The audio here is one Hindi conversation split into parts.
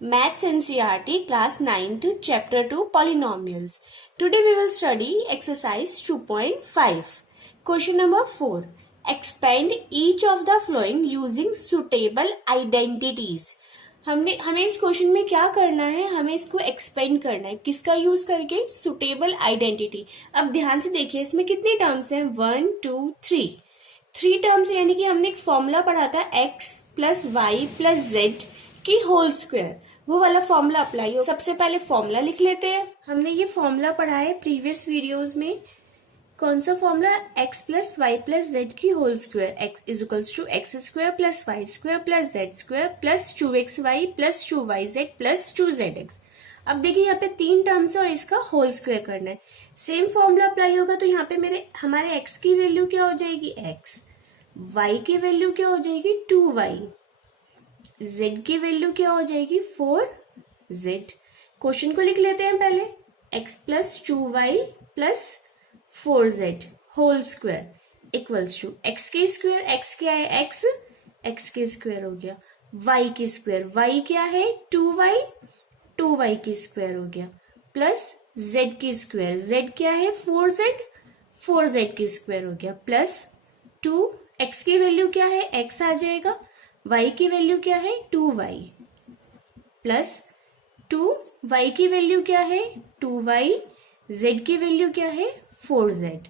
Maths NCERT Class 9th Chapter 2 Polynomials. Today we will study exercise 2.5. Question number 4. Expand each of the following using suitable identities. हमें इस क्वेश्चन में क्या करना है, हमें इसको एक्सपेंड करना है. किसका यूज करके? Suitable identity. अब ध्यान से देखिए इसमें कितनी टर्म्स हैं? 1 2 3 टर्म्स, यानी कि हमने एक फॉर्मूला पढ़ा था x plus y plus z की होल स्क्वायर, वो वाला फॉर्मूला अप्लाई हो. सबसे पहले फॉर्मूला लिख लेते हैं. हमने ये फॉर्मूला पढ़ा है प्रीवियस वीडियोस में. कौन सा formula? x plus y plus z की whole square, x is equals to x square plus y square plus z square plus 2xy plus 2yz plus 2zx. अब देखिए यहाँ पे 3 टर्म्स है और इसका होल स्क्वायर करना है. सेम फॉर्मूला अप्लाई होगा तो यहाँ पे हमारे x की वैल्यू क्या हो जाएगी? x. y की वैल्यू क्या हो जाएगी? 2y. z की वैल्यू क्या हो जाएगी? 4z. क्वेश्चन को लिख लेते हैं पहले. x plus 2y plus 4z whole square equals to x की स्क्वायर. x क्या है? x की स्क्वायर हो गया. y की स्क्वायर, y क्या है? 2y की स्क्वायर हो गया. प्लस z की स्क्वायर, z क्या है? 4z की स्क्वायर हो गया. प्लस 2, x की वैल्यू क्या है? x आ जाएगा. y की वैल्यू क्या है? 2y. प्लस 2y की वैल्यू क्या है? 2y. z की वैल्यू क्या है? 4z.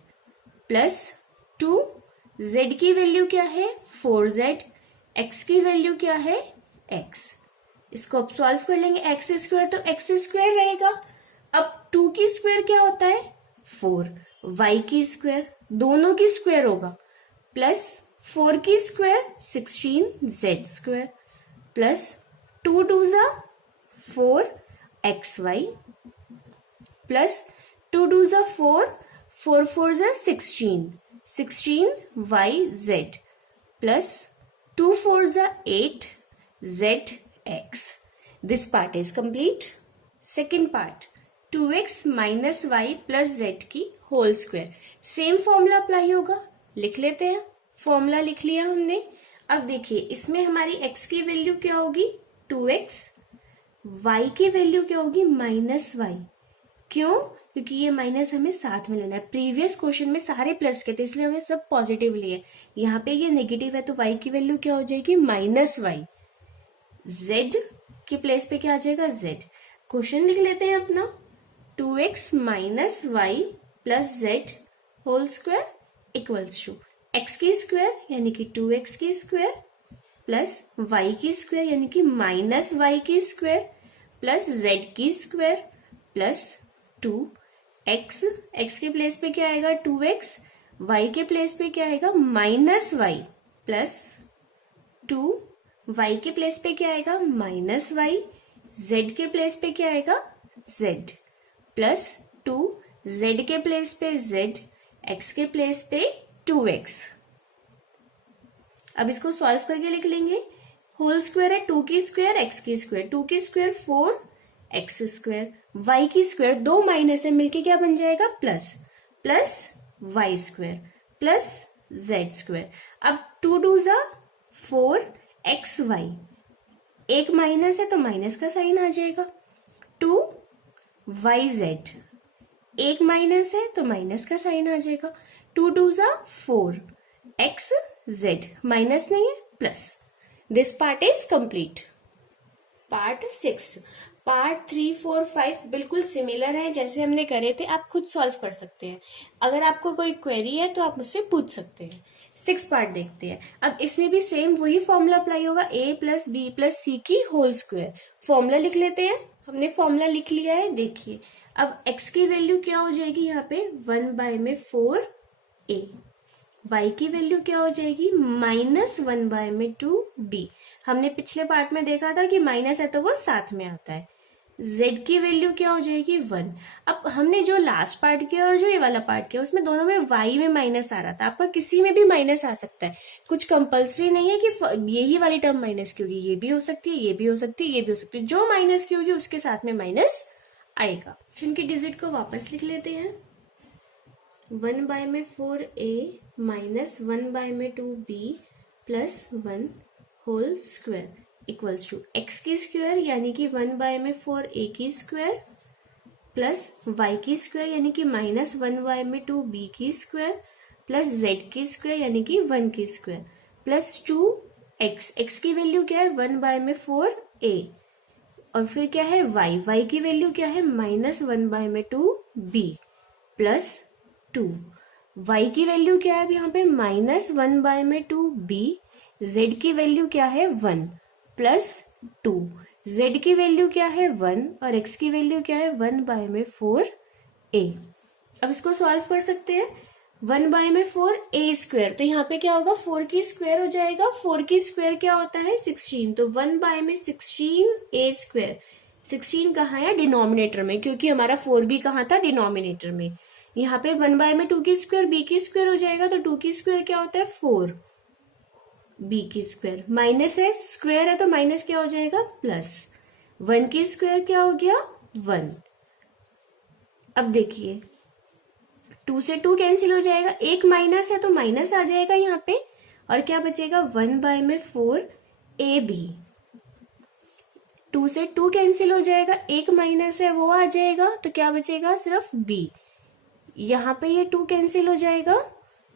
प्लस 2z की वैल्यू क्या है? 4z. x की वैल्यू क्या है? x. इसको अब सॉल्व कर लेंगे. x स्क्वायर तो x स्क्वायर रहेगा. अब 2 की स्क्वायर क्या होता है? 4. y की स्क्वायर, दोनों की स्क्वायर होगा. प्लस 4 की स्क्वायर 16z स्क्वायर प्लस 2 2 जा 4xy प्लस 2 2 जा 4 4 जा 16yz प्लस 2 4 जा 8zx. This part is complete. Second part 2x minus y plus z की whole square. Same formula apply होगा. लिख लेते हैं. फॉर्मूला लिख लिया हमने. अब देखिए इसमें हमारी x की वैल्यू क्या होगी? 2x. y की वैल्यू क्या होगी? Minus y. क्यों? क्योंकि ये माइनस हमें साथ में लेना है. प्रीवियस क्वेश्चन में सारे प्लस के थे इसलिए हमें सब पॉजिटिव लिए. यहाँ पे ये नेगेटिव है तो y की वैल्यू क्या हो जाएगी? Minus y. z के प्लेस पे क्या आ जाएगा? z. क्वेश्चन लिख लेते हैं अपना. 2x minus y plus z whole square equals to x की स्क्वायर यानी कि 2x की स्क्वायर प्लस y की स्क्वायर यानी कि माइनस y की स्क्वायर प्लस z की स्क्वायर प्लस 2x. x के प्लेस पे क्या आएगा? 2x. y के प्लेस पे क्या आएगा? माइनस y प्लस 2y के प्लेस पे क्या आएगा? Minus y. z के प्लेस पे क्या आएगा? z प्लस 2z के प्लेस पे z, x के प्लेस पे 2x. अब इसको सॉल्व करके लिख लेंगे. होल स्क्वायर है 2 की स्क्वायर x की स्क्वायर, 2 की स्क्वायर 4x स्क्वायर, y की स्क्वायर, दो माइनस है मिलके क्या बन जाएगा? Plus y square plus z square. अब 2 2 जा 4xy. एक माइनस है तो माइनस का साइन आ जाएगा. 2yz. एक माइनस है तो माइनस का साइन आ जाएगा. 2 2 जा 4xz. माइनस नहीं है, plus. This part is complete. Part 6. Part 3 4 5 बिल्कुल सिमिलर है जैसे हमने करे थे. आप खुद सॉल्व कर सकते हैं. अगर आपको कोई क्वेरी है तो आप मुझसे पूछ सकते हैं. 6 पार्ट देखते हैं. अब इसमें भी सेम वही फॉर्मूला अप्लाई होगा. a प्लस बी प्लस सी की होल स्क्वायर. फॉर्मूला लिख लेते हैं. हमने फॉर्मूला लिख लिया है. देखिए अब x की वैल्यू क्या हो जाएगी? यहाँ पे 1/4a. y की वैल्यू क्या हो जाएगी? -1/2b. हमने पिछले पार्ट में देखा था कि माइनस है तो वो साथ में आता है. z की वैल्यू क्या हो जाएगी? 1. अब हमने जो लास्ट पार्ट किया और जो ये वाला पार्ट किया उसमें दोनों में y में माइनस आ रहा था. आपका किसी में भी माइनस आ सकता है. कुछ कंपल्सरी नहीं है कि यही वाली टर्म माइनस की होगी. ये भी हो सकती है, ये भी हो सकती है, ये भी हो सकती है. जो माइनस की होगी उसके साथ में माइनस आएगा. इनकी डिजिट को वापस लिख लेते हैं. 1/4a minus 1/2b plus 1 whole square equals to x की स्क्वायर यानी कि 1/4 a की स्क्वायर प्लस वाई की स्क्वायर यानी कि -1/2 b की स्क्वायर प्लस जेड की स्क्वायर यानी कि 1 की स्क्वायर प्लस 2x, एक्स की वैल्यू क्या है 1/4 a और फिर क्या है y की वैल्यू क्या है -1/2 b प्लस 2, y की वैल्यू क्या है अब यहाँ पे -1/2 b, z की वैल्यू क्या है 1 प्लस 2, z की वैल्यू क्या है 1 और x की वैल्यू क्या है 1/4 a। अब इसको सॉल्व कर सकते हैं 1/4 a स्क्वायर, तो यहाँ पे क्या होगा 4 की स्क्वायर हो जाएगा, 4 की स्क्वायर क्या होता है 16, तो 1/16 a स्क्वायर, 16 कहाँ है डिनोमिनेटर में, क्योंकि हमारा 4b कहाँ था डिनोमिनेटर में। यहाँ पे 1/2 की स्क्वायर b की स्क्वायर हो जाएगा, तो 2 की स्क्वायर क्या होता है 4 b की स्क्वायर, माइनस है स्क्वायर है तो माइनस क्या हो जाएगा प्लस, 1 की स्क्वायर क्या हो गया 1। अब देखिए 2 से 2 कैंसिल हो जाएगा, एक माइनस है तो माइनस आ जाएगा यहाँ पे और क्या बचेगा 1/4 ए बी। 2 से 2 कैंसिल हो जाएगा, एक माइनस है वो आ जाएगा तो क्या बचेगा सिर्फ b। यहाँ पे ये 2 कैंसिल हो जाएगा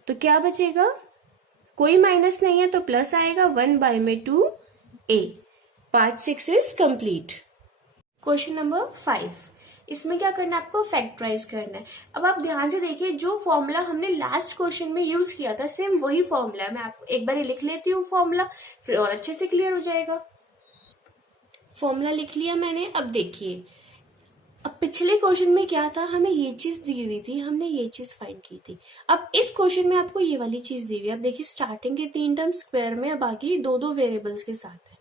तो क्या बचेगा, कोई माइनस नहीं है तो प्लस आएगा 1/2 a। Part 6 is complete. Question number 5, इसमें क्या करना है आपको फैक्टराइज करना है। अब आप ध्यान से देखिए जो फॉर्मूला हमने लास्ट क्वेश्चन में यूज किया था सेम वही फॉर्मूला है, मैं आपको एक बार लिख लेती हूँ फॉर्मूला फिर और अच्छे से क्लियर हो जाएगा। फॉर्मूला लिख लिया मैंने। अब देखिए अब पिछले क्वेश्चन में क्या था, हमें ये चीज दी हुई थी, हमने ये चीज फाइंड की थी। अब इस क्वेश्चन में आपको ये वाली चीज दी हुई है। अब देखिए स्टार्टिंग के 3 टर्म स्क्वायर में, अब बाकी 2 वेरिएबल्स के साथ है,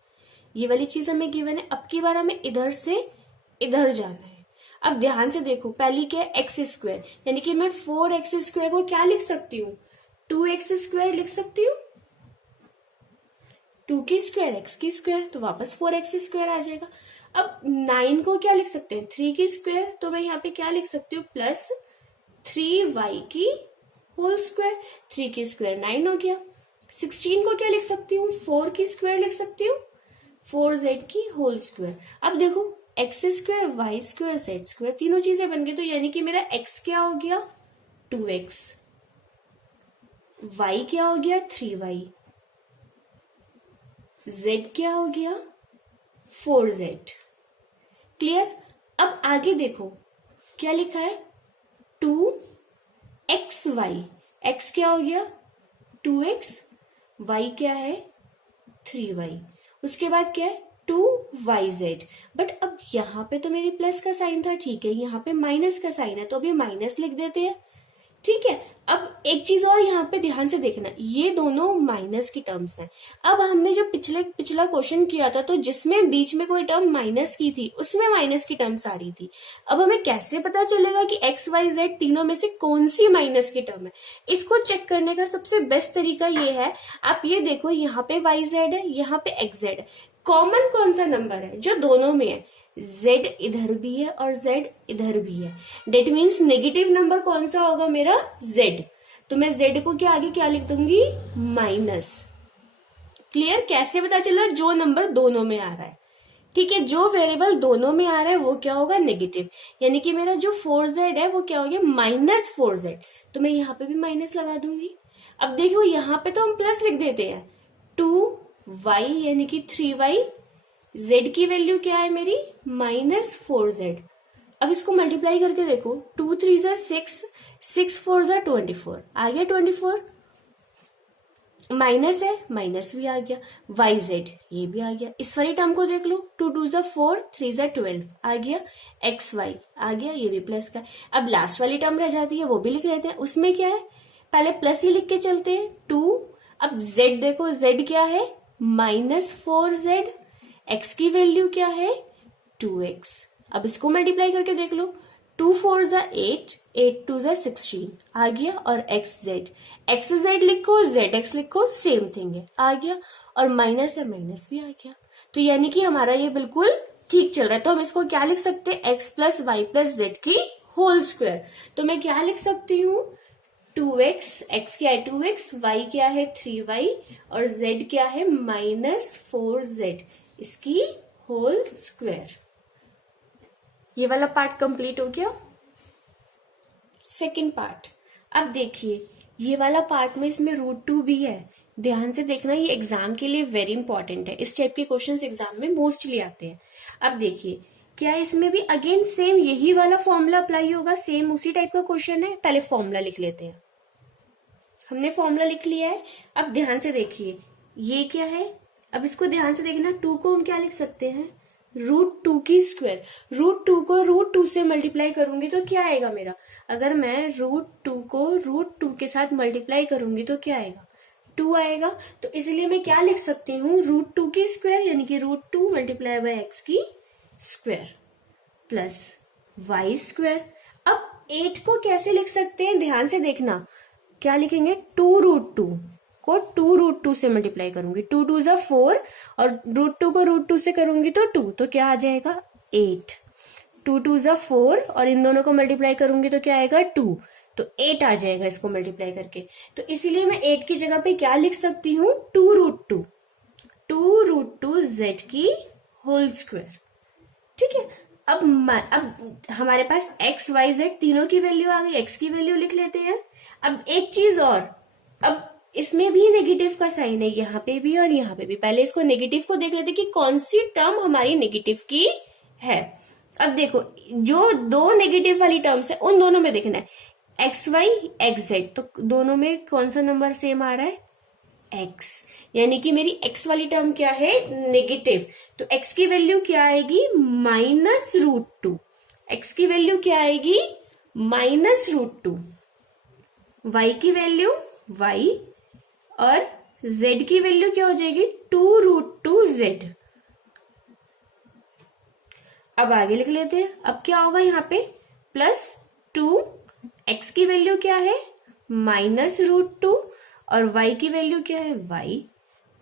ये वाली चीज हमें गिवन है। अब की बार हमें इधर से इधर जाना है। अब ध्यान से देखो पहली क्या है एक्स स्क्वायर, यानी कि मैं 4x² को क्या लिख सकती हूँ 2x² लिख सकती हूँ, 2 की स्क्वायर x की स्क्वायर तो वापस 4x² आ जाएगा। अब 9 को क्या लिख सकते हैं 3 की स्क्वायर, तो मैं यहाँ पे क्या लिख सकती हूँ प्लस 3y की होल स्क्वायर, 3 की स्क्वायर 9 हो गया। 16 को क्या लिख सकती हूँ 4 की स्क्वायर लिख सकती हूँ 4z की होल स्क्वायर। अब देखो x² y² z² तीनों चीजें बन गई, तो यानी कि मेरा x क्या हो गया 2x, y क्या हो गया 3y, z क्या हो गया 4z। क्लियर। अब आगे देखो क्या लिखा है 2xy, x क्या हो गया 2x, y क्या है 3y, उसके बाद क्या है 2yz। बट अब यहाँ पे तो मेरी प्लस का साइन था, ठीक है, यहाँ पे माइनस का साइन है तो अभी माइनस लिख देते हैं, ठीक है। अब एक चीज और यहाँ पे ध्यान से देखना, ये दोनों माइनस की टर्म्स हैं। अब हमने जो पिछला क्वेश्चन किया था तो जिसमें बीच में कोई टर्म माइनस की थी उसमें माइनस की टर्म्स आ रही थी। अब हमें कैसे पता चलेगा कि एक्स वाई जेड तीनों में से कौन सी माइनस की टर्म है, इसको चेक करने का सबसे बेस्ट तरीका ये है, आप ये देखो यहाँ पे वाई जेड है, यहाँ पे एक्स जेड है, कॉमन कौन सा नंबर है जो दोनों में है, z इधर भी है और z इधर भी है, डेट मीन्स नेगेटिव नंबर कौन सा होगा मेरा z, तो मैं z को क्या आगे क्या लिख दूंगी माइनस। क्लियर। कैसे पता चला जो नंबर दोनों में आ रहा है, ठीक है, जो वेरिएबल दोनों में आ रहा है वो क्या होगा नेगेटिव, यानी कि मेरा जो 4z है वो क्या हो गया -4z, तो मैं यहाँ पे भी माइनस लगा दूंगी। अब देखो यहाँ पे तो हम प्लस लिख देते हैं 2y यानी कि 3y, z की वैल्यू क्या है मेरी -4z। अब इसको मल्टीप्लाई करके देखो 2 3 6, 6 4 24, आ गया 24, माइनस है माइनस भी आ गया, yz ये भी आ गया। इस वाली टर्म को देख लो 2 2 4, 3 12 आ गया, xy आ गया, ये भी प्लस का। अब लास्ट वाली टर्म रह जाती है वो भी लिख लेते हैं, उसमें क्या है पहले प्लस ही लिख के चलते हैं 2। अब z देखो z क्या है -4z, x की वैल्यू क्या है 2x। अब इसको मल्टीप्लाई करके देख लो 2 4 8, 8 2 16 आ गया, और xz लिखो zx लिखो सेम थिंग है आ गया, और माइनस है माइनस भी आ गया, तो यानी कि हमारा ये बिल्कुल ठीक चल रहा है। तो हम इसको क्या लिख सकते हैं x plus y plus z की होल स्क्वायर, तो मैं क्या लिख सकती हूँ 2x, x क्या है 2x, y क्या है 3y और z क्या है -4z। इसकी होल स्क्वायर। ये वाला पार्ट कंप्लीट हो गया। सेकंड पार्ट, अब देखिए ये वाला पार्ट में इसमें √2 भी है। ध्यान से देखना, ये एग्जाम के लिए वेरी इंपॉर्टेंट है। इस टाइप के क्वेश्चंस एग्जाम में मोस्टली आते हैं। अब देखिए क्या इसमें भी अगेन सेम यही वाला फॉर्मूला अप्लाई होगा? सेम उसी टाइप का क्वेश्चन है। पहले फॉर्मूला लिख लेते हैं। हमने फॉर्मूला लिख लिया है। अब ध्यान से देखिए ये क्या है। अब इसको ध्यान से देखना, 2 को हम क्या लिख सकते हैं? √2 की स्क्वायर। √2 को √2 से मल्टीप्लाई करूंगी तो क्या आएगा मेरा? अगर मैं √2 को √2 के साथ मल्टीप्लाई करूंगी तो क्या आएगा? 2 आएगा। तो इसलिए मैं क्या लिख सकती हूँ? √2 की स्क्वायर यानी कि √2 मल्टीप्लाई बाय x की स्क्वायर प्लस y स्क्वायर। अब 8 को कैसे लिख सकते हैं? ध्यान से देखना, क्या लिखेंगे? 2√2 को 2√2 से मल्टीप्लाई करूंगी। 2 2 ज़ा 4 और √2 को √2 से करूंगी तो 2, तो क्या आ जाएगा? 8। 2 2 ज़ा 4 और इन दोनों को मल्टीप्लाई करूंगी तो क्या आएगा? 2, तो 8 आ जाएगा इसको मल्टीप्लाई करके। तो इसीलिए मैं 8 की जगह पे क्या लिख सकती हूँ? 2√2 z की होल स्क्वायर। ठीक है। अब हमारे पास x y z तीनों की वैल्यू आ गई। x की वैल्यू लिख लेते हैं। अब एक चीज और, अब इसमें भी नेगेटिव का साइन है, यहाँ पे भी और यहाँ पे भी। पहले इसको नेगेटिव को देख लेते कि कौन सी टर्म हमारी नेगेटिव की है। अब देखो जो दो नेगेटिव वाली टर्म्स है उन दोनों में देखना है एक्स वाई एक्स जेड, तो दोनों में कौन सा नंबर सेम आ रहा है? x, यानी कि मेरी x वाली टर्म क्या है? नेगेटिव। तो x की वैल्यू क्या आएगी? -√2। x की वैल्यू क्या आएगी? -√2। y की वैल्यू y और z की वैल्यू क्या हो जाएगी? 2√2z। अब आगे लिख लेते हैं। अब क्या होगा यहाँ पे? +2, x की वैल्यू क्या है? -√2 और y की वैल्यू क्या है? y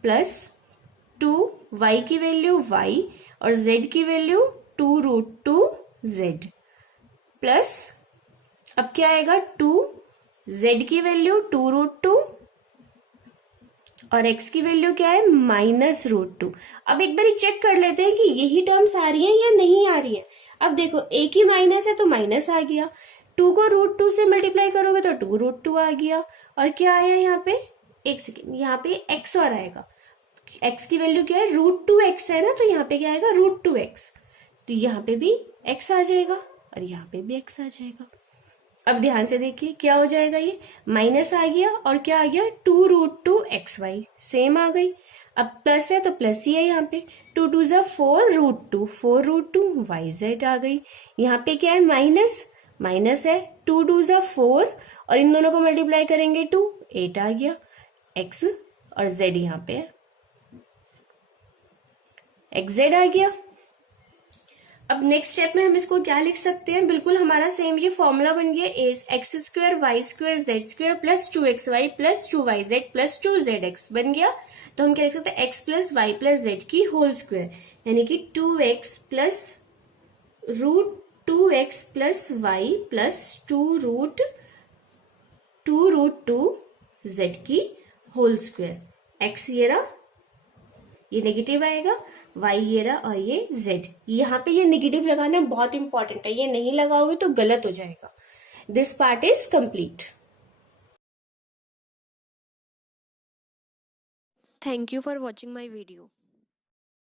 +2, y की वैल्यू y और z की वैल्यू 2√2z प्लस, अब क्या आएगा? 2, z की वैल्यू 2√2 और x की वैल्यू क्या है? -√2। अब एक बार चेक कर लेते हैं कि यही टर्म्स आ रही हैं या नहीं आ रही है। अब देखो एक ही माइनस है तो माइनस आ गया, 2 को √2 से मल्टीप्लाई करोगे तो 2√2 आ गया। और क्या आया यहाँ पे? एक सेकेंड, यहाँ पे x और आएगा। x की वैल्यू क्या है? √2x है ना, तो यहाँ पे क्या आएगा? √2x। तो यहाँ पे भी x आ जाएगा और यहाँ पे भी x आ जाएगा। अब ध्यान से देखिए क्या हो जाएगा, ये माइनस आ गया और क्या आ गया? 2√2xy सेम आ गई। अब प्लस है तो प्लस ही है यहाँ पे, 2 2 ज़ा 4√2, 4√2yz आ गई। यहाँ पे क्या है? माइनस है, 2 2 ज़ा 4 और इन दोनों को मल्टीप्लाई करेंगे 2, 8 आ गया। x और z यहाँ पे है, xz आ गया। अब नेक्स्ट स्टेप में हम इसको क्या लिख सकते हैं? बिल्कुल हमारा सेम ये फॉर्मूला बन गया, x² y² z² plus 2xy plus 2yz plus 2zx बन गया। तो हम क्या लिख सकते हैं? x plus y plus z की होल स्क्वायर, यानी कि 2x plus √2x plus y plus 2√2z की होल स्क्वायर। x ये रहा, ये नेगेटिव आएगा, y ये रहा और ये z। यहाँ पे ये नेगेटिव लगाना बहुत इंपॉर्टेंट है, ये नहीं लगाओगे तो गलत हो जाएगा। This part is complete. Thank you for watching my video.